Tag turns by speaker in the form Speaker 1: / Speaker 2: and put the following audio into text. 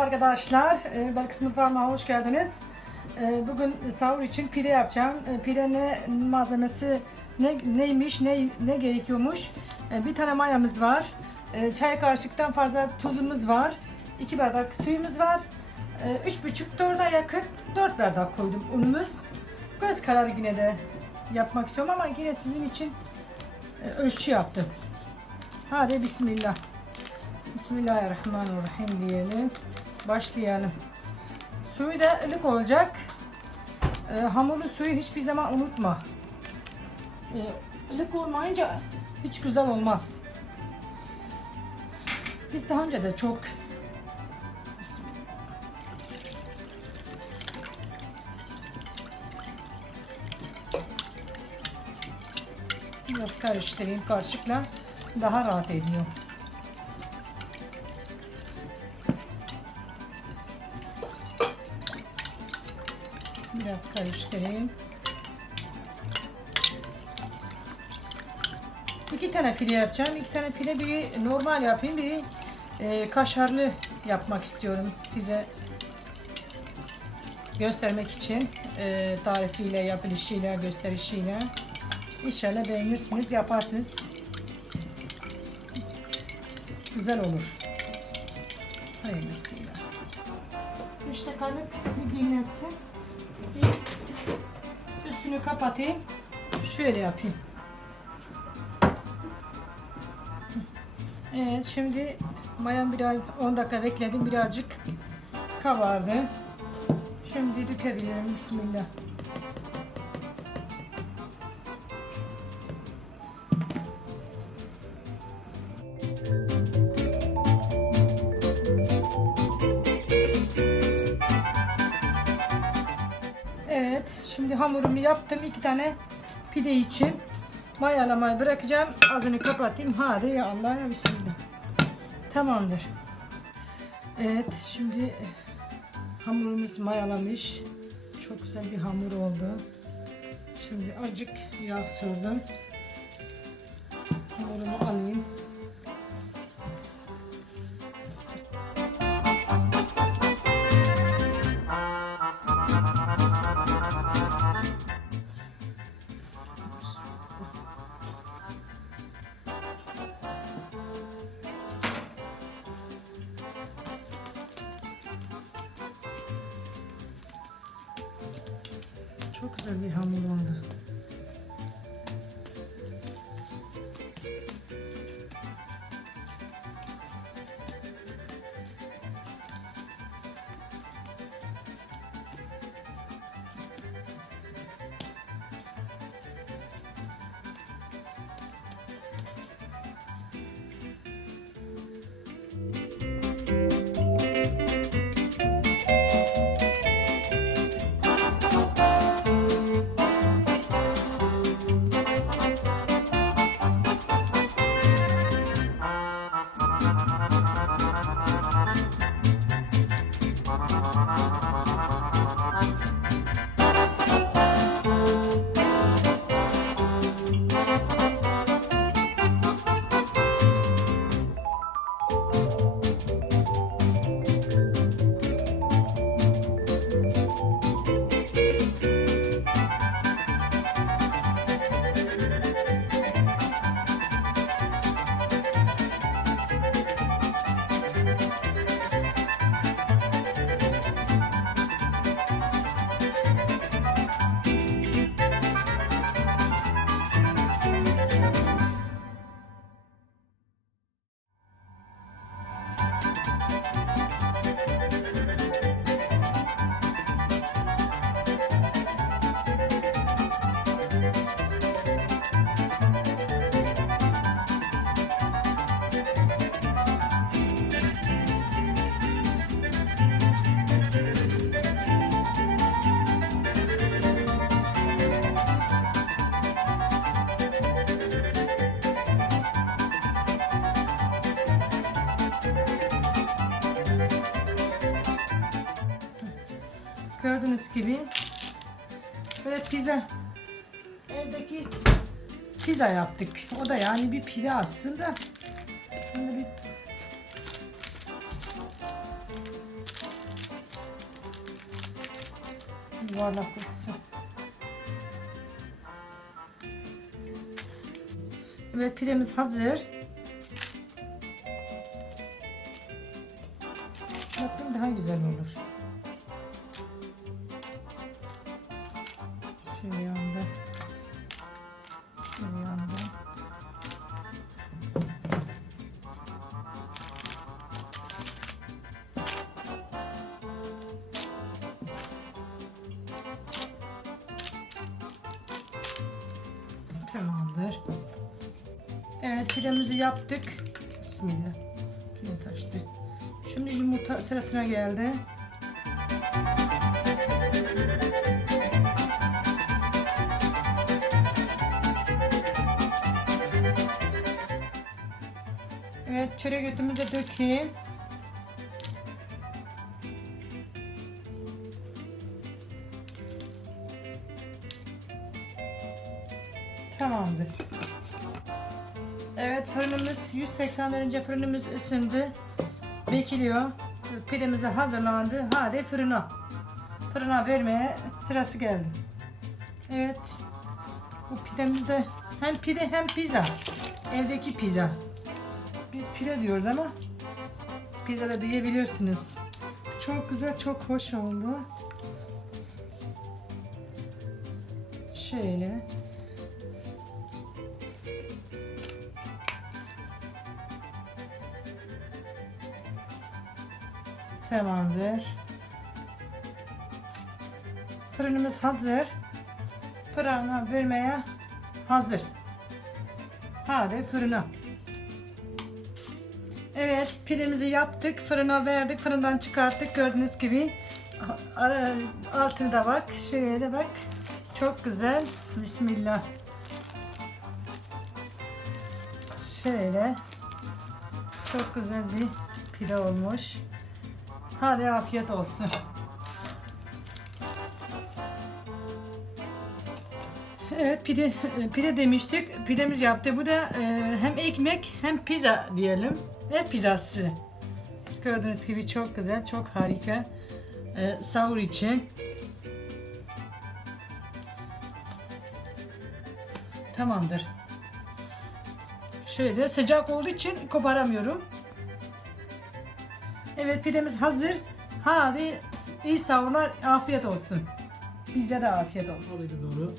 Speaker 1: Merhaba arkadaşlar, ee, Belkıs Mutfağıma hoş geldiniz. Ee, Bugün sahur için pide yapacağım. Ee, Pide ne malzemesi ne neymiş, ne ne gerekiyormuş? Bir tane mayamız var. Çay kaşıktan fazla tuzumuz var. 2 bardak suyumuz var. Ee, Üç buçuk dörde yakın 4 bardak koydum unumuz. Göz kararı yine de yapmak istiyorum ama yine sizin için e, ölçü yaptım. Hadi bismillah. Bismillahirrahmanirrahim diyelim. Başlayalım. Suyu da ılık olacak. Ee, hamurun suyu hiçbir zaman unutma. Ee, ılık olmayınca hiç güzel olmaz. Biz daha önce de çok. Biraz karıştırayım karışıkla daha rahat ediyor. Biraz karıştırayım. İki tane pide yapacağım. İki tane pide biri normal yapayım. Biri e, kaşarlı yapmak istiyorum size göstermek için e, tarifiyle, yapılışıyla, gösterişiyle. İnşallah beğenirsiniz, yaparsınız. Güzel olur. Hayırlısıyla. İşte kalıp bir dinlensin. Üstünü kapatayım. Şöyle yapayım. Evet şimdi mayam biraz 10 dakika bekledim birazcık kabardı. Şimdi dökebilirim bismillah. Şimdi hamurumu yaptım. iki tane pide için mayalamayı bırakacağım. Ağzını kapatayım. Hadi ya Allah ya Bismillah. Tamamdır. Evet, şimdi hamurumuz mayalamış. Çok güzel bir hamur oldu. Şimdi acık yağ sürdüm. Çok güzel bir hamur oldu. Gördüğünüz gibi böyle pizza evdeki pizza yaptık. O da yani bir pide aslında. Şimdi bir yuvarlak olsun. Evet pidemiz hazır. Bakın daha güzel olur. Evet pidemizi yaptık. Bismillah. Yine taştı. Şimdi yumurta sırasına geldi. Evet çörek götümüze dökeyim. Tamamdır. Evet fırınımız 180 derece fırınımız ısındı. Bekliyor. Pidemize hazırlandı. Hadi fırına. Fırına vermeye sırası geldi. Evet. Bu pidemizde hem pide hem pizza. Evdeki pizza. Biz pide diyoruz ama pizza da diyebilirsiniz. Çok güzel, çok hoş oldu. Şöyle. Tamamdır. Fırınımız hazır. Fırına vermeye hazır. Hadi fırına. Evet pidemizi yaptık. Fırına verdik. Fırından çıkarttık. Gördüğünüz gibi. Altını da bak. Şöyle de bak. Çok güzel. Bismillah. Şöyle. Çok güzel bir pide olmuş. Hadi afiyet olsun. Evet pide pide demiştik. Pidemiz yaptı. Bu da e, hem ekmek hem pizza diyelim. Ve pizzası. Gördüğünüz gibi çok güzel, çok harika. E, sahur için. Tamamdır. Şöyle sıcak olduğu için koparamıyorum. Evet pidemiz hazır. Hadi iyi sahurlar, afiyet olsun. Bize de afiyet olsun.
Speaker 2: Doğru.